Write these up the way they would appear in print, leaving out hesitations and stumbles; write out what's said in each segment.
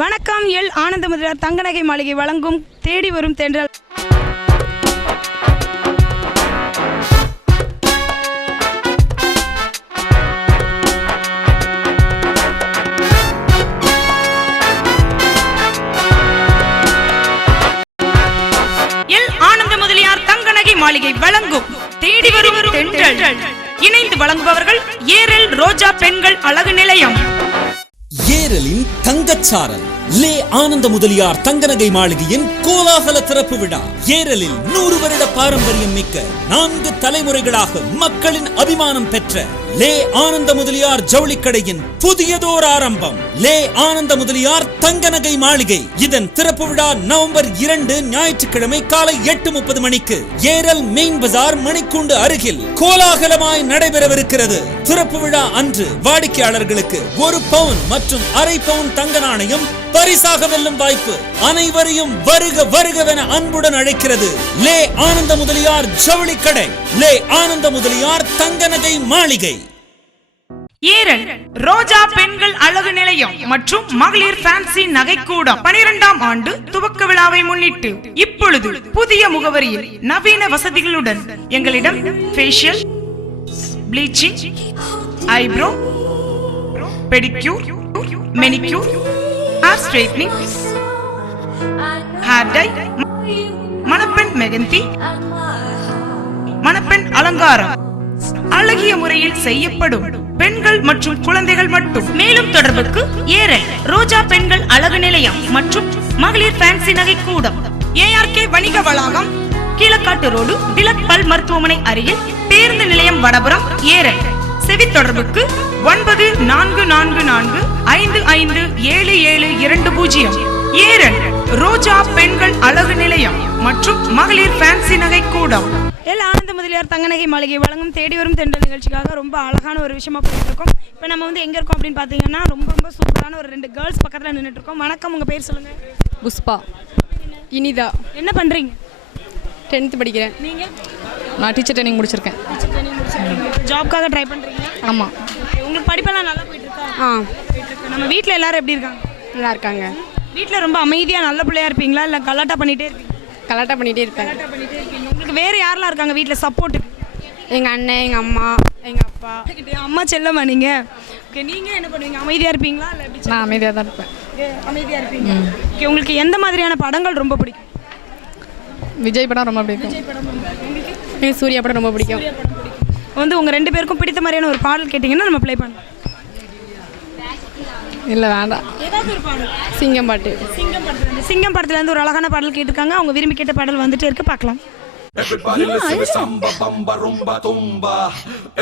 வணக்கம். எல் ஆனந்த முதலியார் தங்கநகை மாளிகை வழங்கும் தேடி வரும் தென்றல். எல் ஆனந்த முதலியார் தங்கநகை மாளிகை வழங்கும் தேடி வரும் தென்றல். இணைந்து வழங்குபவர்கள் ஏரல் ரோஜா பெண்கள் அழகு நிலையம். ஏரலின் தங்கச்சாரல் லே ஆனந்த முதலியார் தங்கநகை மாளிகையின் கோலாகல திறப்பு விழா. ஏரலில் 100 வருட பாரம்பரியம் மிக்க 4 தலைமுறைகளாக மக்களின் அபிமானம் பெற்ற லே ஆனந்த முதலியார் ஜவுளிக்கடையின் புதியதோர் ஆரம்பம். லே ஆனந்த முதலியார் தங்கநகை மாளிகை. இதன் திறப்பு விழா நவம்பர் 2 ஞாயிற்றுக்கிழமை காலை 8:30 மணிக்கு ஏரல் மெயின் பஜார் மணிக்கூண்டு அருகில் கோலாகலமாய் நடைபெறவிருக்கிறது. திறப்பு விழா அன்று வாடிக்கையாளர்களுக்கு 1 பவுன் மற்றும் அரை பவுன் தங்க நாணயம் பரிசாக வெல்லும் வாய்ப்பு. அனைவரையும் வருக வருகவென அன்புடன் அழைக்கிறது லே ஆனந்த முதலியார் ஜவுளிக்கடை. லே ஆனந்த முதலியார் தங்கநகை மாளிகை. ஏரல் ரோஜா பெண்கள் அழகு நிலையம் மற்றும் மகளிர் ஃபேன்சி நகைக்கூடம் 12ஆம் ஆண்டு துவக்க விழாவை முன்னிட்டு இப்பொழுது புதிய முகவரியில் நவீன வசதிகளுடன் எங்களிடம் facial, bleaching, eyebrow, pedicure, manicure, hair straightening, hair dye, மணப்பெண் மெகந்தி, மணப்பெண் அலங்காரம் அழகிய முறையில் செய்யப்படும். பெண்கள் மற்றும் குழந்தைகள் மட்டும். மேலும் தொடர்புக்கு ஏரல் ரோஜா பெண்கள் அழகு நிலையம் மற்றும் மகளிர் ஃபேன்சி நகை கூடம், ஏஆர்கே வணிக வளாகம், கீழக்காட்டு ரோடு, திலக் பல் மருத்துவமனை அருகில், பேருந்து நிலையம், வடபுறம், ஏரல். செவி தொடர்புக்கு 9444557720. ஏரல் ரோஜா பெண்கள் அழகு நிலையம் மற்றும் மகளிர் ஃபேன்சி நகை கூடம். எல் ஆனந்த முதலியார் தங்கநகை மாளிகை வழங்கும் தேடி வரும் தென்றல் நிகழ்ச்சிக்காக ரொம்ப அழகான ஒரு விஷயமா போயிட்டு இருக்கோம். இப்போ நம்ம எங்க இருக்கோம் அப்படின்னு பார்த்தீங்கன்னா ரொம்ப சூப்பரான ஒரு 2 கேர்ள்ஸ் பக்கத்தில் நின்றுட்டு இருக்கோம். வணக்கம், உங்க பேர் சொல்லுங்க. புஷ்பா. இனிதா. என்ன பண்றீங்க? 10th படிக்கிறேன். நீங்க? நான் டீச்சர் ட்ரைனிங் முடிச்சிருக்கேன். ஜாப்காக ட்ரை பண்றீங்க? ஆமாம். உங்களுக்கு படிப்பெல்லாம் நல்லா போயிட்டு இருக்கா? நம்ம வீட்டில் எல்லாரும் எப்படி இருக்காங்க? நல்லா இருக்காங்க. வீட்டில் ரொம்ப அமைதியாக நல்ல பிள்ளையா இருப்பீங்களா, இல்லை கலாட்டா பண்ணிகிட்டே இருப்பீங்க? கலாட்டா பண்ணிகிட்டே இருக்காங்க. உங்களுக்கு வேறு யாரெல்லாம் இருக்காங்க வீட்டில் சப்போர்ட்டு? எங்கள் அண்ணன், எங்கள் அம்மா, எங்கள் அப்பா. அம்மா செல்லம்மா நீங்கள்? ஓகே, நீங்கள் என்ன பண்ணுவீங்க? அமைதியாக இருப்பீங்களா இல்லை எப்படி? நான் அமைதியாக தான் இருப்பேன். அமைதியாக இருப்பீங்க. ஓகே, உங்களுக்கு எந்த மாதிரியான படங்கள் ரொம்ப பிடிக்கும்? விஜய் படம் ரொம்ப பிடிக்கும். எனக்கு சூர்யா படம் ரொம்ப பிடிக்கும். உங்கள் 2 பேருக்கும் பிடித்த மாதிரியான ஒரு பாடல் கேட்டிங்கன்னா நம்ம ப்ளே பண்ணலாம். இல்லை வேண்டாம். ஏதாவது ஒரு பாடல். சிங்கம் பாட்டு. சிங்கம் படத்துலேருந்து ஒரு அழகான பாடல் கேட்டிருக்காங்க. அவங்க விரும்பி கேட்ட பாடல் வந்துட்டே இருக்கு, பார்க்கலாம். Everybody listen to samba, bamba, rumba, tumba.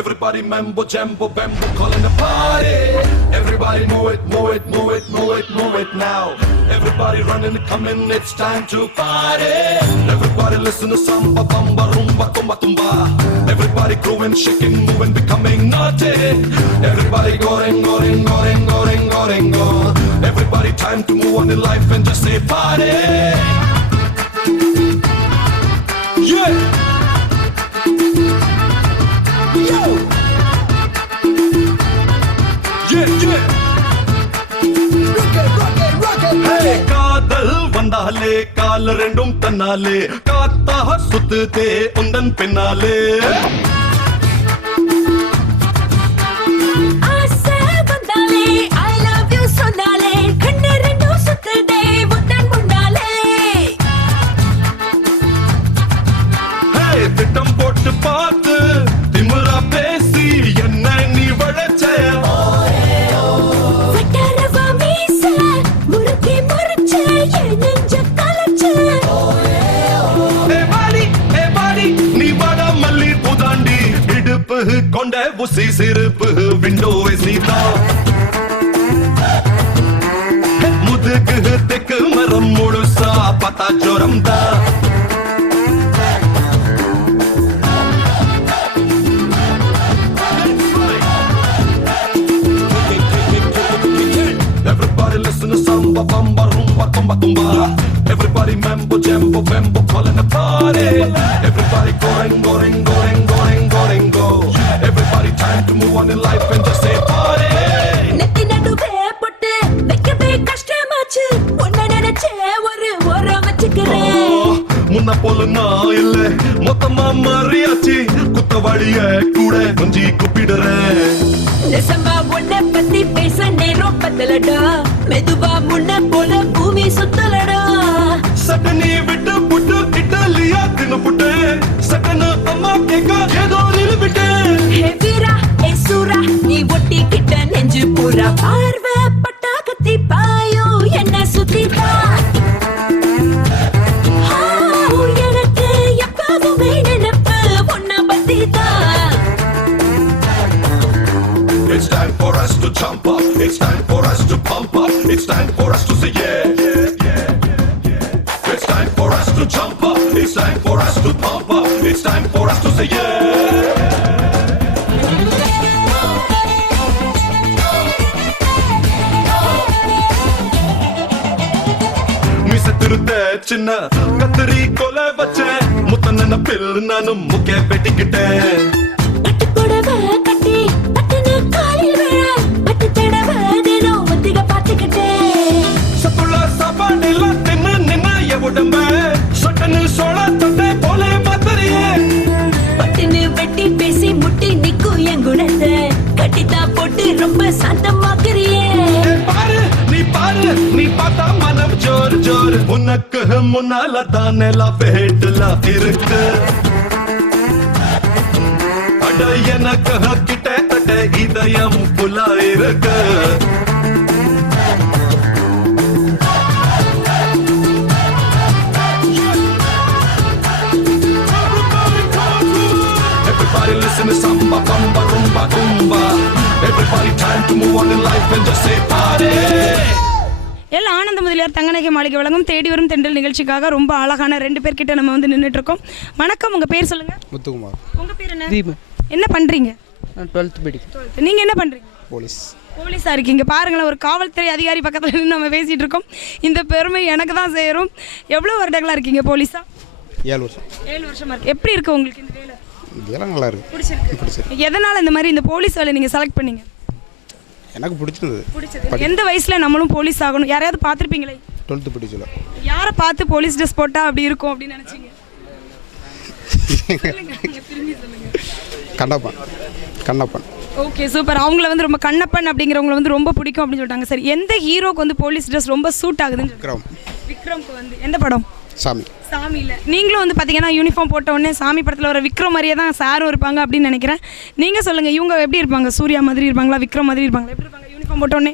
Everybody mambo, jambo, bambo, calling the party. Everybody move it, move it, move it, move it, move it now. Everybody running, coming, it's time to party. Everybody listen to samba, bamba, rumba, tumba, tumba. Everybody growing, shaking, moving, becoming naughty. Everybody going, going, going, going, going, go. Everybody time to move on in life and just say party. Yeah. Yo. Yeah, yeah. Rock it, rock it, rock it. Hey, காதல் வந்தாலே கால் ரெண்டும் தன்னாலே காத்தாக சுத்துதே உந்தன் பின்னாலே. ஆசை வந்தாலே I love you சொன்னாலே கண்ணு ரெண்டும் சுத்துதே உந்தன் முன்னாலே. திட்டம் போட்டு பார்த்து திமுறா பேசி என்ன நீ வளைச்ச. வட்டாரவா மீச முறுக்கி முறிச்ச என் நெஞ்ச கலச்ச. ஏ பாடி நீ வாடா மல்லி புதாண்டி இடுப்பு கொண்ட புசி சிறுப்பு விண்டோவை சீதா. முதுகு தெக்கு மரம் முழுசா பத்தா ஜோரம் தான். Everybody listen to samba, bamba, rumba, tumba, tumba. Everybody mambo, jambo, bambo, calling the party. Everybody going, going, going, going, going, go. Everybody time to move on in life and just say party. நெத்தி நடுவே போட்டு வைக்கவே கஷ்டமாச்சு. உன்ன போல நான் இல்ல மொத்தமா மாறியாச்சு குத்தவாளிய கூட கொஞ்சி கூப்பிடுறேன் நெசமா உன்னை பத்தி பேச நேரம் பத்தலடா மெதுவா முன்ன போல பூமி சுத்தலடா சட்டனி விட்டு புட்டு இட்டாலியா தின்னு புட்டு சட்டன அம்மா கேட்க ஏதோ நிலுவிட்டு ஹே வீரா ஏ சூரா நீ ஒட்டிக்கிட்ட நெஞ்சு பூரா பார்வை பட்டாக்கத்தி பாயோ என்ன சுத்திட்டா எனக்கு எப்பவுமே நினைப்பு உன்னை பத்திதான் It's time for us to jump up. It's time for us to pump up. It's time for us to say yeah. It's time for us to jump up. It's time for us to pump up. It's time for us to say yeah. மிசத்திருத்த சின்ன கத்திரி கொலை வச்சேன் முத்த நினைப்பில் நானும் முக்கே வெட்டிக்கிட்டேன் பட்டு புடவை கட்டி பட்டுன்னு காலில் விழ பட்டு தடவை தினம் ஒத்திக பார்த்துக்கிட்டேன் சத்துள்ள சாப்பாடுல தின்னு நின்ன என் உடம்ப சட்டனு சோழ தொட்டை போல மாத்தறியே பட்டுன்னு வெட்டி பேசி முட்டி நிக்கும் என் குணத்தை கட்டித்தான் போட்டு ரொம்ப சாந்தமாக்குறியே பாரு நீ பார்த்தா மனம் ஜோர் ஜோர் உனக்கு முன்னால தானே லேட்ல இருக்கு அட எனக்கு கிட்ட தட்ட இதயம் புலா இருக்கு Everybody listen to samba, bamba, rumba, tumba. Everybody time to move on in life and just say party. ஆனந்த முதலியார் தங்கநகை மாளிகை வழங்கும் தேடி வரும் தென்றல் நிகழ்ச்சிக்காக ரொம்ப அழகான 2 பேர்கிட்ட நம்ம வந்து நின்றுட்டு இருக்கோம். வணக்கம், உங்க பேர் சொல்லுங்க. முத்துக்குமார். உங்க பேர் என்ன? தீபு. என்ன பண்றீங்க? நான் 12th படிக்கிறேன். நீங்க என்ன பண்றீங்க? போலீஸா இருக்கீங்க. பாருங்களேன், ஒரு காவல்துறை அதிகாரி பக்கத்துல நின்று நம்ம பேசிட்டு இருக்கோம். இந்த பெருமை எனக்கு தான் சேரும். எவ்வளவு வருடங்களா இருக்கீங்க போலீஸா? 7 வருஷம். 7 வருஷமா இருக்கு. எப்படி இருக்கு உங்களுக்கு இந்த வேலை? வேலை நல்லா இருக்கு. பிடிச்சிருக்கு. எதனால இந்த மாதிரி இந்த போலீஸ் வேலை நீங்க செலக்ட் பண்ணீங்க? எனக்கு பிடிச்சது. எந்த வயசுல நம்மளும் போலீஸ் ஆகணும்? யாரையாவது பார்த்துருப்பீங்களே? 12th படிச்சல. யாரை பார்த்து போலீஸ் ட்ரெஸ் போட்டா அப்படி இருக்கும் அப்படின்னு நினைச்சீங்க? கண்ணப்பன். Okay, super. அவங்கள வந்து ரொம்ப கண்ணப்பன் அப்படிங்கிறவங்கள வந்து ரொம்ப பிடிக்கும் அப்படின்னு சொல்லிட்டாங்க. சரி, எந்த ஹீரோக்கு வந்து போலீஸ் ட்ரெஸ் ரொம்ப சூட் ஆகுதுன்னு? விக்ரம்க்கு வந்து எந்த படம்? சாமியில். நீங்களும் வந்து பார்த்தீங்கன்னா யூனிஃபார்ம் போட்ட உடனே சாமி படத்தில் வர விக்ரம் மாதிரியே தான் சாரும் இருப்பாங்க அப்படின்னு நினைக்கிறேன். நீங்கள் சொல்லுங்கள், இவங்க எப்படி இருப்பாங்க? சூர்யா மாதிரி இருப்பாங்களா, விக்ரம் மாதிரி இருப்பாங்களா? எப்படி இருப்பாங்க யூனிஃபார்ம் போட்ட உடனே?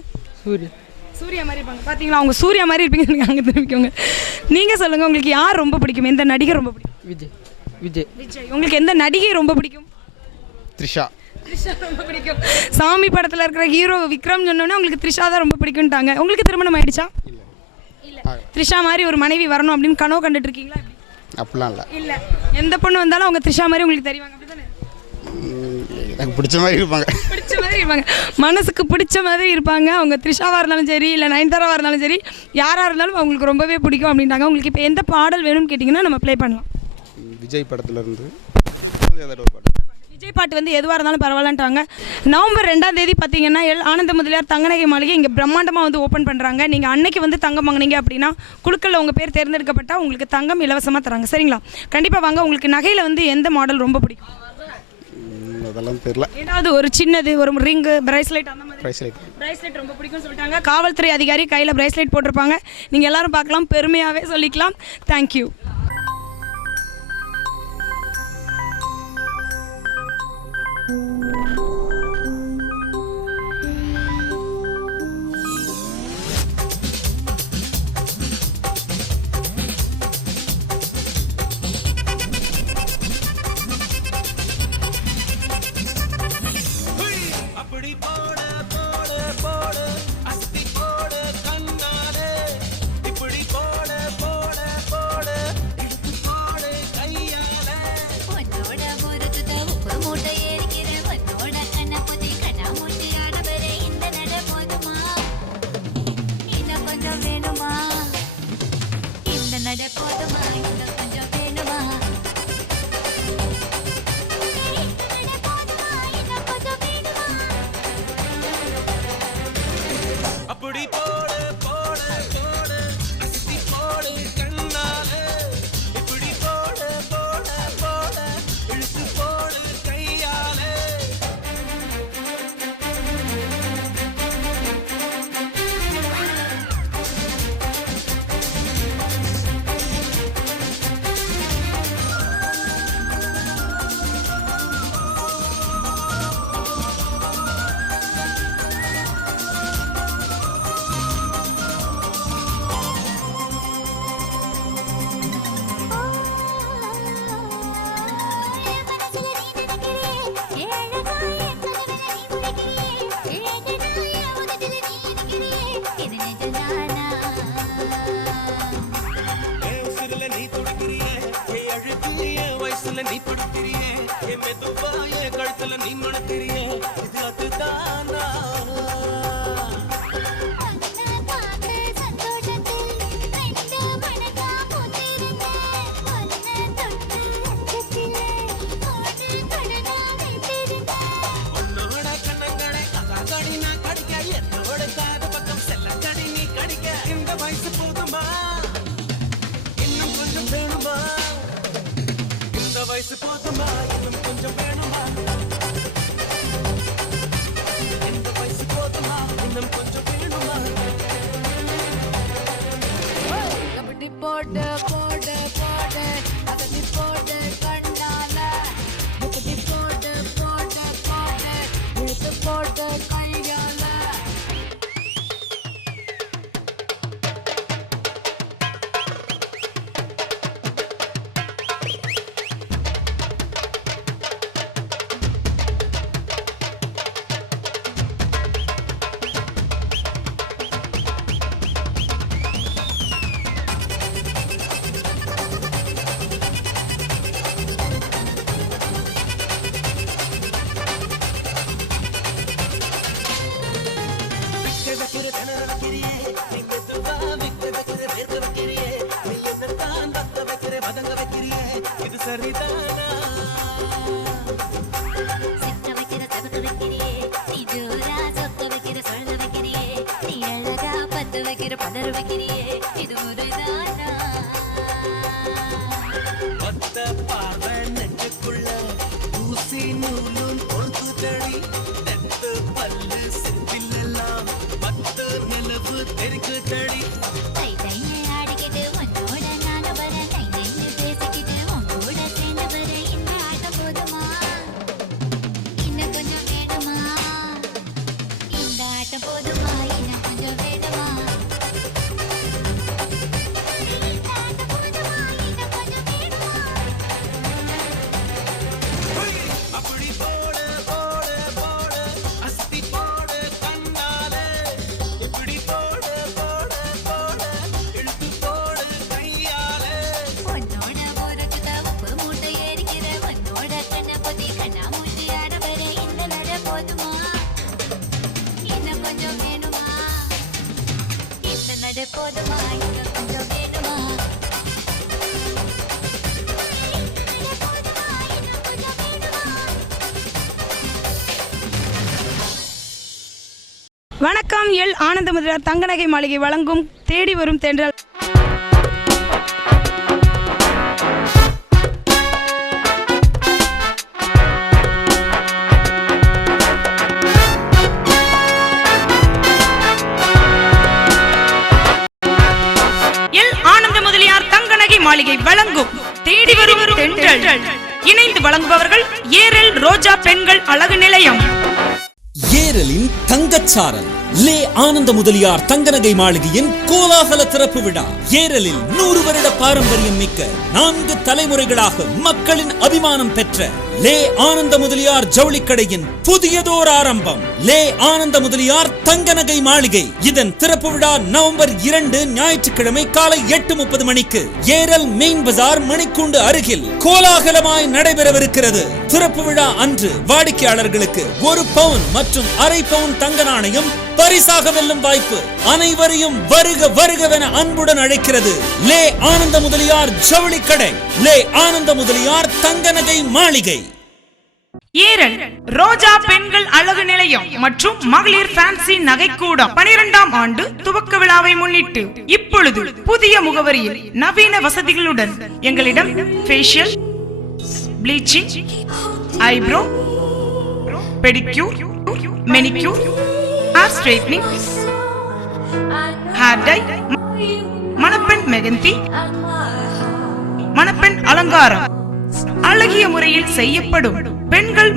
சூர்யா மாதிரி இருப்பாங்க. பார்த்தீங்களா, அவங்க சூர்யா மாதிரி இருப்பீங்க. அங்கே திரும்பிக்கோங்க. நீங்கள் சொல்லுங்கள், உங்களுக்கு யார் ரொம்ப பிடிக்கும்? எந்த நடிகர் ரொம்ப பிடிக்கும்? விஜய். உங்களுக்கு எந்த நடிகை ரொம்ப பிடிக்கும்? த்ரிஷா ரொம்ப பிடிக்கும். சாமி படத்தில் இருக்கிற ஹீரோ விக்ரம் சொன்னோன்னே உங்களுக்கு த்ரிஷா தான் ரொம்ப பிடிக்கும்ட்டாங்க. உங்களுக்கு திருமணம் ஆயிடுச்சா? த்ரிஷா மாதிரி ஒரு மனைவி வரணும் அப்படின்னு கனவு கண்டுட்டு இருக்கீங்களா? அப்படிலாம் இல்ல. எந்த பொண்ணு வந்தாலும் அவங்க த்ரிஷா மாதிரி உங்களுக்கு தெரிவாங்க, அப்படிதானே? எனக்கு பிடிச்ச மாதிரி இருப்பாங்க. மனசுக்கு பிடிச்ச மாதிரி இருப்பாங்க. அவங்க த்ரிஷாவா இருந்தாலும் சரி, இல்லை நயன்தாராவா இருந்தாலும் சரி, யாரா இருந்தாலும் அவங்களுக்கு ரொம்பவே பிடிக்கும் அப்படின்ட்டாங்க. உங்களுக்கு இப்போ எந்த பாடல் வேணும்னு கேட்டிங்கன்னா நம்ம ப்ளே பண்ணலாம். விஜய் படத்துல இருந்து விஜய் பாட்டு வந்து எதுவாக இருந்தாலும் பரவாயில்லன்ட்டாங்க. நவம்பர் 2ஆம் தேதி பார்த்தீங்கன்னா ஆனந்த முதலியார் தங்கநகை மாளிகை இங்கே பிரம்மாண்டமாக வந்து ஓப்பன் பண்ணுறாங்க. நீங்கள் அன்னைக்கு வந்து தங்கம் வாங்கினீங்க அப்படின்னா குழுக்களில் உங்கள் பேர் தேர்ந்தெடுக்கப்பட்டால் உங்களுக்கு தங்கம் இலவசமாக தராங்க. சரிங்களா? கண்டிப்பாக வாங்க. உங்களுக்கு நகையில் வந்து எந்த மாடல் ரொம்ப பிடிக்கும்? அதெல்லாம் தெரியல. ஏதாவது ஒரு சின்னது, ஒரு ரிங்கு, பிரேஸ்லெட், அந்த மாதிரி. பிரேஸ்லெட் ரொம்ப பிடிக்கும்னு சொல்லிட்டாங்க. காவல்துறை அதிகாரி கையில் பிரேஸ்லெட் போட்டிருப்பாங்க. நீங்கள் எல்லாரும் பார்க்கலாம், பெருமையாகவே சொல்லிக்கலாம். தேங்க்யூ. அப்படி போடு போடு அசத்தி போடு கண்ணாலே இப்படி கைப்படுத்திரியே என் மெதுவாயே கழுத்துல நீ மணக்கிறியே இது அதுதானா உன்னோட கண்ணங்களை அகாகடி நான் கடிக்க என்னோட காது பக்கம் செல்ல கடி நீ கடிக்க இந்த வயசு போதுமா இன்னும் கொஞ்சம் வேணுமா இந்த வயசு போதுமா இன்னும் கொஞ்சம் வேணுமா இந்த வயசு போதுமா இன்னும் கொஞ்சம் வேணுமா கபடி போடு போடு போடு கபடி போடு கண்ணால கபடி போடு போடு போடு இழுத்து போடு கையால இது சரிதானா சிக்க வைக்கிற சகுத்து வைக்கிறியே நீ ஜோரா சொக்க வைக்கிற சொல்ல வைக்கிறியே நீ அழகா பத்து வைக்கிற பதற வைக்கிறியே இது முறைதானா ஒத்த பார்வை நெஞ்சுக்குள்ள ஊசி நூலும் கொழுத்துதடி நெத்து பல்லு செந்திலெல்லாம் பத்து நிலவு தெரிக்குதடி தை தையை ஆடிக்கிட்டு உன்னோட நாங்க வர தை தைன்னு பேசிக்கிட்டு உன்னோட சேர்ந்து வர இந்த ஆட்டம் போதுமா இன்னும் கொஞ்சம் வேணுமா இந்த ஆட்டம் போதுமா இன்னும் கொஞ்சம் வேணுமா இந்த ஆட்டம் போதுமா இன்னும் கொஞ்சம் வேணுமா அப்படி போடு போடு போடு அஸ்தி போடு கண்ணாலே இப்படி போடு போடு போடு இழுத்து போடு கையாலே உன்னோட ஊருக்குள்ள உப்பு மூட்டை ஏறிக்கிற உன்னோட கண்ணை பொத்தி கண்ணா மூஞ்சி ஆட வர இந்த நட போதுமா இன்னும் கொஞ்சம் வேணுமா இந்த நட போதுமா இன்னும் கொஞ்சம் வேணுமா இந்த நட போதுமா இன்னும் கொஞ்சம் வேணுமா வணக்கம். எல் ஆனந்த முதலியார் தங்கநகை மாளிகை வழங்கும் தேடி வரும் தென்றல். எல் ஆனந்த முதலியார் தங்கநகை மாளிகை வழங்கும் தேடி வரும் தென்றல். இணைந்து வழங்குபவர்கள் ஏரல் ரோஜா பெண்கள் அழகு நிலையம். ஏரலின் தங்கச்சாரல் லே ஆனந்த முதலியார் தங்கநகை மாளிகையின் கோலாகல திறப்பு விழா. ஏரலில் 100 வருட பாரம்பரியம் மிக்க 4 தலைமுறைகளாக மக்களின் அபிமானம் பெற்ற லே ஆனந்த முதலியார் ஜவுளிக்கடையின் புதியதோர் ஆரம்பம். லே ஆனந்த முதலியார் தங்கநகை மாளிகை. இதன் திறப்பு விழா நவம்பர் 2 ஞாயிற்றுக்கிழமை காலை 8:30 மணிக்கு ஏரல் மெயின் பஜார் மணிக்கூண்டு அருகில் கோலாகலமாய் நடைபெறவிருக்கிறது. திறப்பு விழா அன்று வாடிக்கையாளர்களுக்கு 1 பவுன் மற்றும் அரை பவுன் தங்க நாணயம் பரிசாக வெல்லும் வாய்ப்பு. அனைவரையும் வருக வருகவென அன்புடன் அழைக்கிறது லே ஆனந்த முதலியார் ஜவுளி கடை, லே ஆனந்த முதலியார் தங்கநகை மாளிகை. ஏரல் ரோஜா பெண்கள் அழகு நிலையம் மற்றும் மகளிர் ஃபேன்சி நகைக்கூடம் 12ஆம் ஆண்டு துவக்க விழாவை முன்னிட்டு இப்பொழுது புதிய முகவரியில் நவீன வசதிகளுடன் எங்களிடம் facial, bleaching, eyebrow, pedicure, manicure, hair straightening, hair dye, மணப்பெண் மெகந்தி, மணப்பெண் அலங்காரம் அழகிய முறையில் செய்யப்படும். பெண்கள்